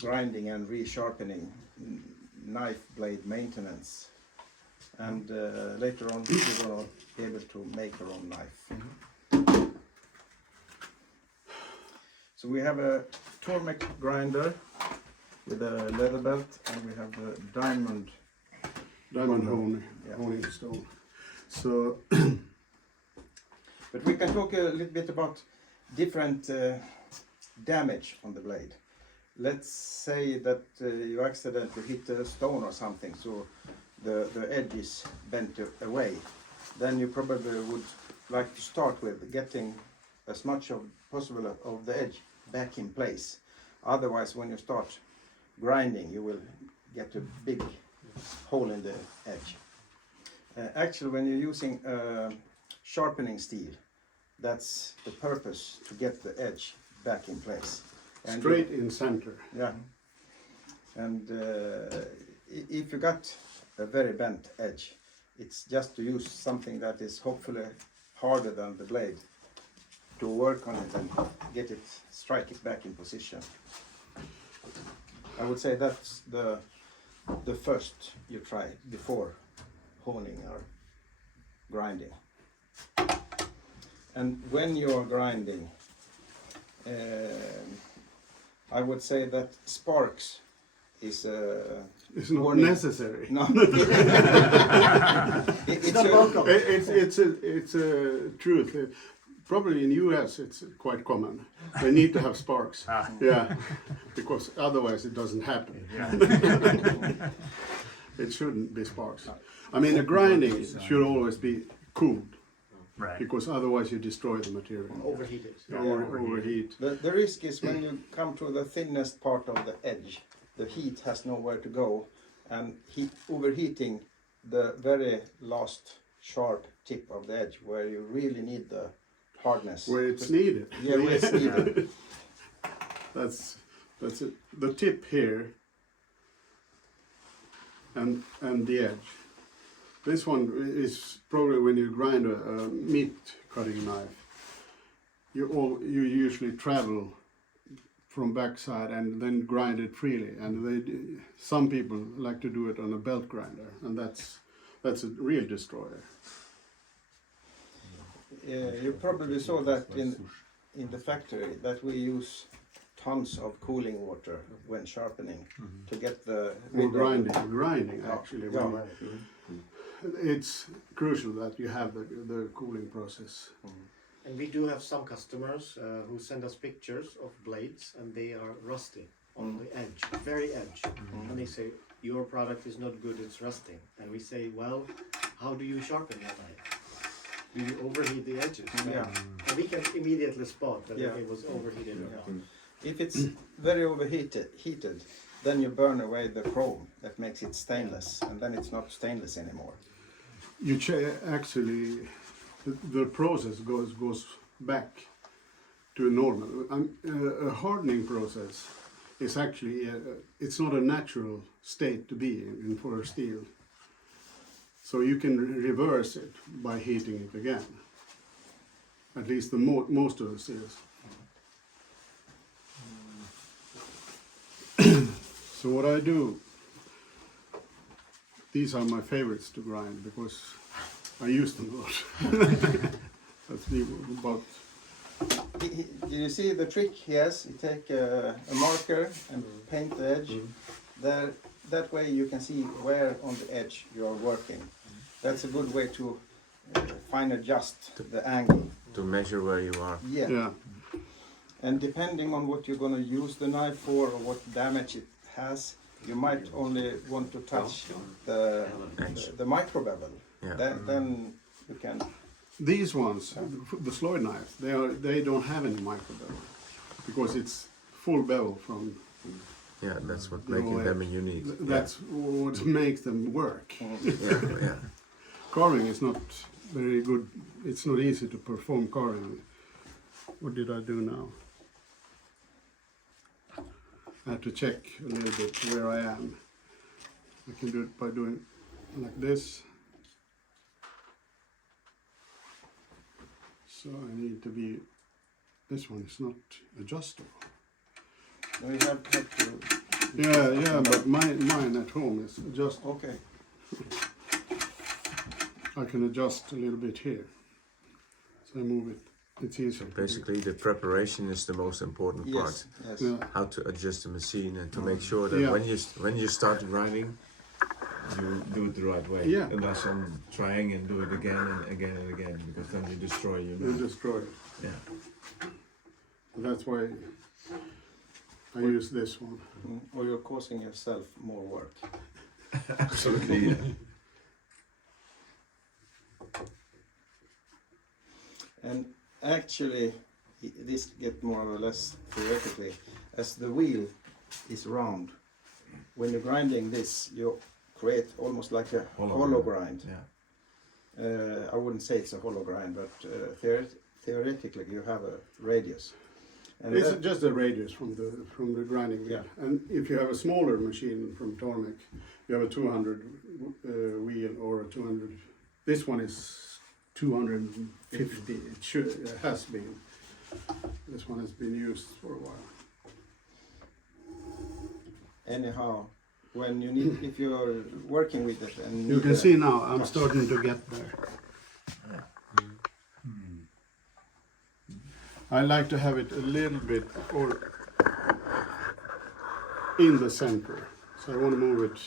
Grinding and resharpening, knife blade maintenance, and later on we're going to be able to make our own knife. So we have a Tormek grinder with a leather belt, and we have a diamond honing stone. So, but we can talk a little bit about different damage on the blade. Let's say that you accidentally hit a stone or something, so the edge is bent away. Then you probably would like to start with getting as much as possible of the edge back in place. Otherwise, when you start grinding, you will get a big hole in the edge. Actually, when you're using sharpening steel, that's the purpose, to get the edge back in place. And straight in center. Yeah. And if you got a very bent edge, it's just to use something that is hopefully harder than the blade to work on it and get it, strike it back in position. I would say that's the first you try before honing or grinding. And when you're grinding, I would say that sparks is it's not necessary. No. It's a truth. Probably in US it's quite common. They need to have sparks. Yeah, because otherwise it doesn't happen. It shouldn't be sparks. I mean, the grinding should always be cooled. Right. Because otherwise you destroy the material. Overheat it. Overheat. The risk is when you come to the thinnest part of the edge, the heat has nowhere to go, and overheating the very last sharp tip of the edge where you really need the hardness. Where it's needed. Yeah, where it's needed. That's it. The tip here and the edge. This one is probably when you grind a meat cutting knife. You usually travel from backside and then grind it freely. And some people like to do it on a belt grinder, and that's a real destroyer. You probably saw that in the factory, that we use tons of cooling water when sharpening to get the grinding actually. It's crucial that you have the cooling process. And we do have some customers who send us pictures of blades, and they are rusty on the edge, very edge. And they say, your product is not good, it's rusting. And we say, well, how do you sharpen your knife? Do you overheat the edges? Yeah. And we can immediately spot that it was overheated or not. If it's very heated, then you burn away the chrome that makes it stainless, and then it's not stainless anymore. You actually, the process goes back to normal. A hardening process is actually it's not a natural state to be in for a steel. So you can reverse it by heating it again. At least the most of the steels. So what I do, these are my favorites to grind because I use them a lot. That's about. Do you see the trick he has? You take a marker and paint the edge. That way you can see where on the edge you are working. That's a good way to fine adjust the angle. To measure where you are. Yeah. And depending on what you're going to use the knife for or what damage it has, you might only want to touch the micro bevel. Yeah. Then you can. These ones, the Sloyd knives, they don't have any micro bevel because it's full bevel from. Yeah, that's what making them unique. That's what makes them work. Yeah. Carving is not very good. It's not easy to perform carving. What did I do now? I have to check a little bit where I am. I can do it by doing like this. So I need to be, this one is not adjustable. We have to. Yeah, but mine at home is just, Okay. I can adjust a little bit here. So I move it, it's easier. Basically, the preparation is the most important Yes. part. Yes. Yeah. How to adjust the machine and to make sure that Yeah. when you start grinding, you do it the right way. Yeah. And that's on trying and do it again and again and again, because then you destroy your You destroy it. Yeah. That's why I use this one. Or you're causing yourself more work. Absolutely. Yeah. And actually, this get more or less theoretically, as the wheel is round. When you're grinding this, you create almost like a hollow grind. Yeah. I wouldn't say it's a hollow grind, but theoretically you have a radius. And It's that- just a radius from the grinding wheel. Yeah. And if you have a smaller machine from Tormek, you have a 200 wheel or a 200. This one is 250. It has been. This one has been used for a while. anyhow, when you need, if you're working with it and You need can a see now I'm touch. starting to get there. I like to have it a little bit or in the center. So I want to move it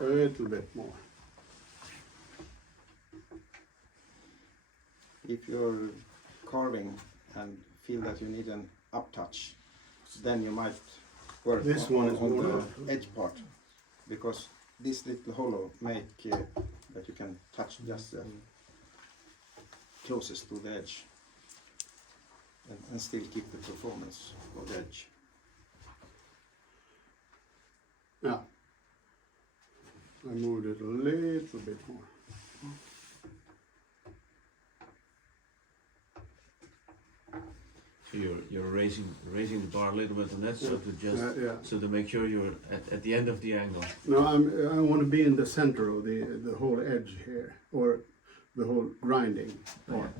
a little bit more. If you're carving and feel that you need an up touch, then you might work This on, one is on more the up. edge part, because this little hollow make that you can touch just closest to the edge and still keep the performance of the edge. Yeah. I moved it a little bit more. So you're raising the bar a little bit on that, so to just Yeah. so to make sure you're at the end of the angle. No, I want to be in the center of the whole edge here, or the whole grinding part,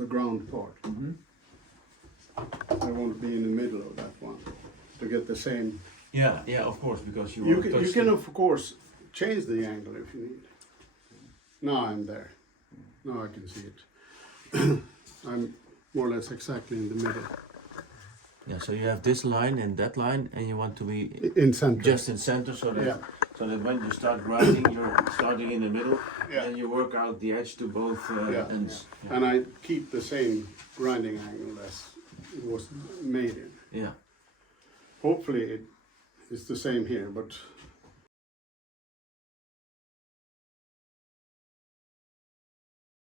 the ground part. I want to be in the middle of that one to get the same. Yeah, of course, because You can of course change the angle if you need. Now I'm there. Now I can see it. I'm more or less exactly in the middle. Yeah, so you have this line and that line, and you want to be In center. just in center, so that Yeah. when you start grinding, you're starting in the middle, Yeah. and you work out the edge to both ends. And I keep the same grinding angle as it was made in. Yeah. Hopefully it is the same here, but